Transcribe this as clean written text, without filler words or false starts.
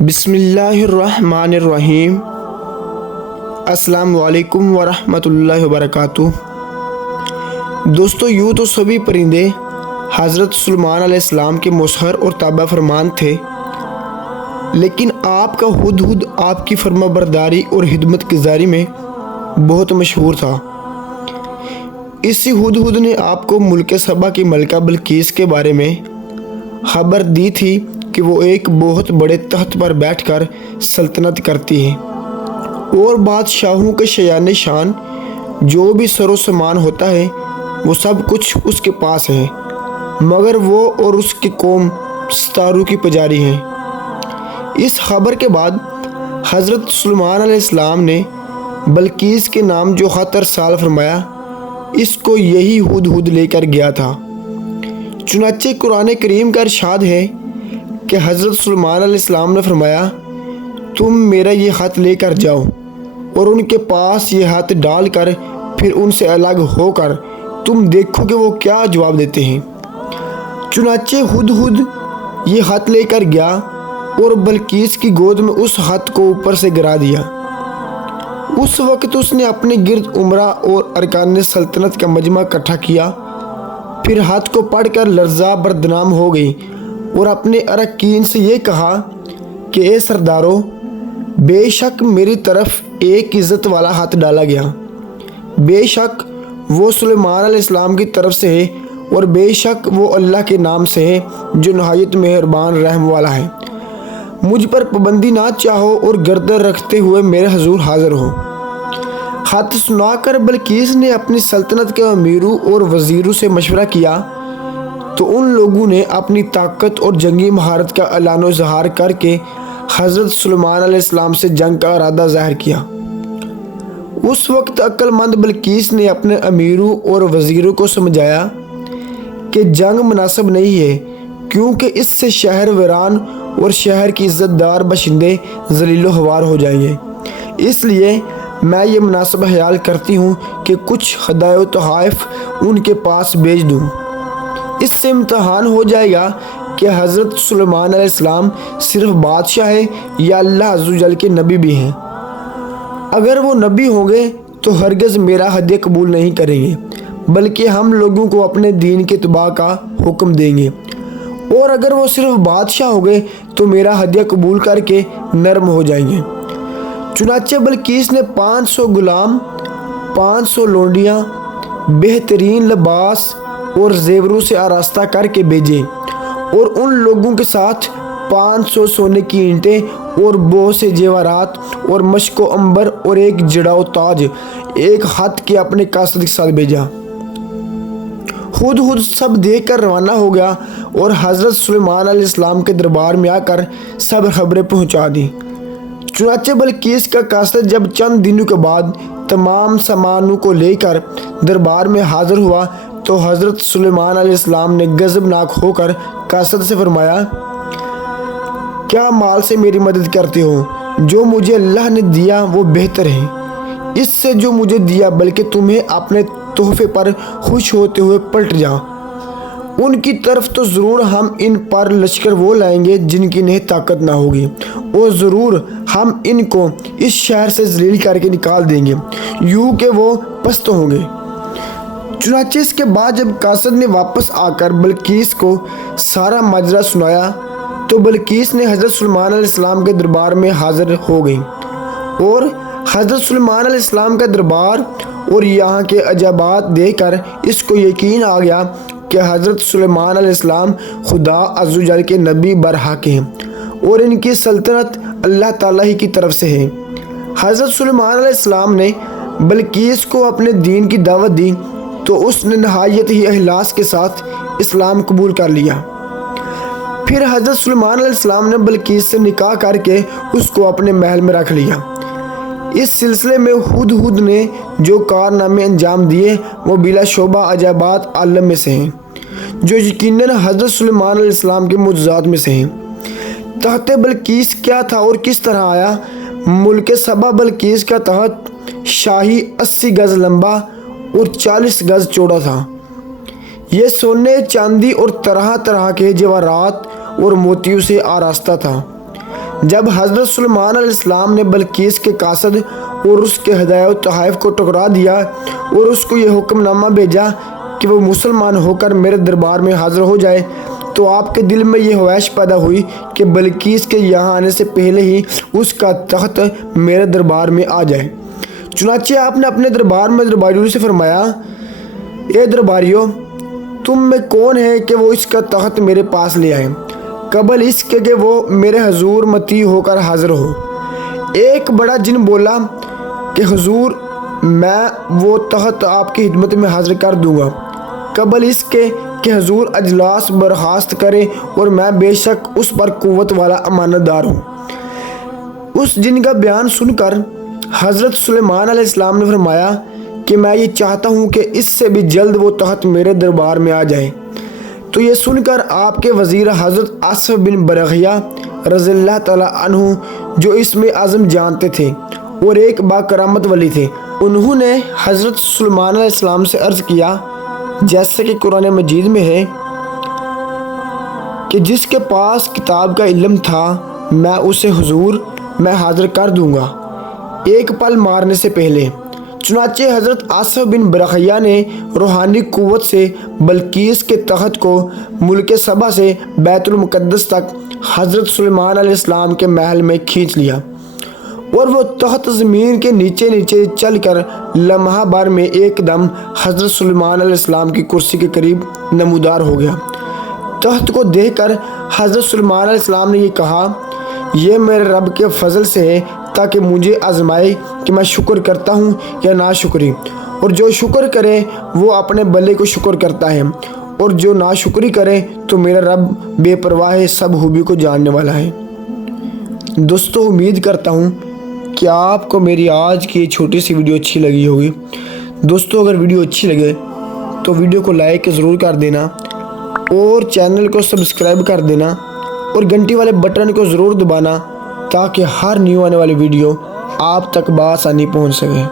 بسم اللہ الرحمن الرحیم۔ السلام علیکم ورحمۃ اللہ وبرکاتہ۔ دوستو، یوں تو سبھی پرندے حضرت سلیمان علیہ السلام کے مسخر اور تابع فرمان تھے، لیکن آپ کا ہدہد آپ کی فرما برداری اور خدمت گزاری میں بہت مشہور تھا۔ اسی ہدہد نے آپ کو ملک سبا کی ملکہ بلقیس کے بارے میں خبر دی تھی کہ وہ ایک بہت بڑے تخت پر بیٹھ کر سلطنت کرتی ہے اور بادشاہوں کے شایان شان جو بھی سر و سامان ہوتا ہے وہ سب کچھ اس کے پاس ہے، مگر وہ اور اس کی قوم ستاروں کی پجاری ہیں۔ اس خبر کے بعد حضرت سلیمان علیہ السلام نے بلقیس کے نام جو خط ارسال فرمایا، اس کو یہی ہدہد لے کر گیا تھا۔ چنانچہ قرآن کریم کا ارشاد ہے کہ حضرت سلیمان علیہ السلام نے فرمایا، تم میرا یہ خط لے کر جاؤ اور ان کے پاس یہ ہاتھ ڈال کر پھر ان سے الگ ہو کر تم دیکھو کہ وہ کیا جواب دیتے ہیں۔ چنانچہ ہدہد یہ خط لے کر گیا اور بلقیس کی گود میں اس خط کو اوپر سے گرا دیا۔ اس وقت اس نے اپنے گرد عمرہ اور ارکان سلطنت کا مجمع اکٹھا کیا، پھر خط کو پڑھ کر لرزہ بدنام ہو گئی اور اپنے اراکین سے یہ کہا کہ اے سردارو، بے شک میری طرف ایک عزت والا ہاتھ ڈالا گیا، بے شک وہ سلیمان علیہ السلام کی طرف سے ہے اور بے شک وہ اللہ کے نام سے ہے جو نہایت مہربان رحم والا ہے۔ مجھ پر پابندی نہ چاہو اور گردن رکھتے ہوئے میرے حضور حاضر ہو۔ خط سنا کر بلقیس نے اپنی سلطنت کے امیروں اور وزیروں سے مشورہ کیا تو ان لوگوں نے اپنی طاقت اور جنگی مہارت کا اعلان و اظہار کر کے حضرت سلیمان علیہ السلام سے جنگ کا ارادہ ظاہر کیا۔ اس وقت عقل مند بلقیس نے اپنے امیروں اور وزیروں کو سمجھایا کہ جنگ مناسب نہیں ہے، کیونکہ اس سے شہر ویران اور شہر کی عزت دار باشندے ذلیل و خوار ہو جائیں گے۔ اس لیے میں یہ مناسب خیال کرتی ہوں کہ کچھ ہدایہ و تحائف ان کے پاس بھیج دوں۔ اس سے امتحان ہو جائے گا کہ حضرت سلیمان علیہ السلام صرف بادشاہ ہے یا اللہ عز و جل کے نبی بھی ہیں۔ اگر وہ نبی ہوں گے تو ہرگز میرا ہدیہ قبول نہیں کریں گے، بلکہ ہم لوگوں کو اپنے دین کے اتباع کا حکم دیں گے، اور اگر وہ صرف بادشاہ ہو گئے تو میرا ہدیہ قبول کر کے نرم ہو جائیں گے۔ چنانچہ بلقیس نے 500 غلام، 500 لونڈیاں، بہترین لباس اور زیوروں سے آراستہ کر کے بھیجے اور ان لوگوں کے ساتھ 500 سونے کی اینٹیں اور بہت سے جواہرات اور مشک و عنبر اور ایک جڑاؤ تاج ایک خط کے اپنے قاصد کے ساتھ بھیجا۔ ہدہد سب دیکھ کر روانہ ہو گیا اور حضرت سلیمان علیہ السلام کے دربار میں آ کر سب خبریں پہنچا دیں۔ چنانچہ بلقیس کا قاصد جب چند دنوں کے بعد تمام سامانوں کو لے کر دربار میں حاضر ہوا تو حضرت سلیمان علیہ السلام نے غضبناک ہو کر قاصد سے فرمایا، کیا مال سے میری مدد کرتے ہو؟ جو مجھے اللہ نے دیا وہ بہتر ہے اس سے جو مجھے دیا، بلکہ تمہیں اپنے تحفے پر خوش ہوتے ہوئے پلٹ جا۔ ان کی طرف تو ضرور ہم ان پر لشکر وہ لائیں گے جن کی انہیں طاقت نہ ہوگی، اور ضرور ہم ان کو اس شہر سے ذلیل کر کے نکال دیں گے، یوں کہ وہ پست ہوں گے۔ چنانچہ اس کے بعد جب قاصد نے واپس آ کر بلقیس کو سارا ماجرا سنایا تو بلقیس نے حضرت سلیمان علیہ السلام کے دربار میں حاضر ہو گئی، اور حضرت سلیمان علیہ السلام کا دربار اور یہاں کے عجائبات دیکھ کر اس کو یقین آ گیا کہ حضرت سلیمان علیہ السلام خدا عز و جل کے نبی برحق ہیں اور ان کی سلطنت اللہ تعالیٰ ہی کی طرف سے ہے۔ حضرت سلیمان علیہ السلام نے بلقیس کو اپنے دین کی دعوت دی تو اس نے نہایت ہی اخلاص کے ساتھ اسلام قبول کر لیا۔ پھر حضرت سلیمان علیہ السلام نے بلقیس سے نکاح کر کے اس کو اپنے محل میں رکھ لیا۔ اس سلسلے میں ہدہد نے جو کارنامے انجام دیے وہ بلا شبہ عجائبات عالم میں سے ہیں، جو یقیناً حضرت سلیمان علیہ السلام کے معجزات میں سے ہیں۔ تخت بلقیس کیا تھا اور کس طرح آیا؟ ملک سبا بلقیس کا تخت شاہی 80 گز لمبا اور 40 گز چوڑا تھا۔ یہ سونے، چاندی اور طرح طرح کے جواہرات اور موتیوں سے آراستہ تھا۔ جب حضرت سلیمان علیہ السلام نے بلقیس کے قاصد اور اس کے ہدایہ و تحائف کو ٹکرا دیا اور اس کو یہ حکم نامہ بھیجا کہ وہ مسلمان ہو کر میرے دربار میں حاضر ہو جائے، تو آپ کے دل میں یہ خواہش پیدا ہوئی کہ بلقیس کے یہاں آنے سے پہلے ہی اس کا تخت میرے دربار میں آ جائے۔ چنانچہ آپ نے اپنے دربار میں درباریوں سے فرمایا، اے درباریوں، تم میں کون ہے کہ وہ اس کا تخت میرے پاس لے آئے قبل اس کے کہ وہ میرے حضور مطیع ہو کر حاضر ہو۔ ایک بڑا جن بولا کہ حضور، میں وہ تخت آپ کی خدمت میں حاضر کر دوں گا قبل اس کے کہ حضور اجلاس برخاست کرے، اور میں بے شک اس پر قوت والا امانت دار ہوں۔ اس جن کا بیان سن کر حضرت سلیمان علیہ السلام نے فرمایا کہ میں یہ چاہتا ہوں کہ اس سے بھی جلد وہ تخت میرے دربار میں آ جائے۔ تو یہ سن کر آپ کے وزیر حضرت آصف بن برقیہ رضی اللہ تعالیٰ عنہ، جو اس میں عظم جانتے تھے اور ایک باکرامت ولی تھے، انہوں نے حضرت سلیمان علیہ السلام سے عرض کیا، جیسے کہ قرآن مجید میں ہے کہ جس کے پاس کتاب کا علم تھا میں اسے حضور میں حاضر کر دوں گا ایک پل مارنے سے پہلے۔ چنانچہ حضرت آصف بن برقیہ نے روحانی قوت سے بلقیس کے تخت کو ملک سبا سے بیت المقدس تک حضرت سلیمان علیہ السلام کے محل میں کھینچ لیا، اور وہ تخت زمین کے نیچے نیچے چل کر لمحہ بھر میں ایک دم حضرت سلیمان علیہ السلام کی کرسی کے قریب نمودار ہو گیا۔ تخت کو دیکھ کر حضرت سلیمان علیہ السلام نے یہ کہا، یہ میرے رب کے فضل سے ہے تاکہ مجھے آزمائے کہ میں شکر کرتا ہوں یا ناشکری، اور جو شکر کرے وہ اپنے بلے کو شکر کرتا ہے، اور جو ناشکری کرے تو میرا رب بے پرواہ سب خوبی کو جاننے والا ہے۔ دوستو، امید کرتا ہوں کہ آپ کو میری آج کی چھوٹی سی ویڈیو اچھی لگی ہوگی۔ دوستو، اگر ویڈیو اچھی لگے تو ویڈیو کو لائک ضرور کر دینا، اور چینل کو سبسکرائب کر دینا، اور گھنٹی والے بٹن کو ضرور دبانا تاکہ ہر نیو آنے والی ویڈیو آپ تک بآسانی پہنچ سکے۔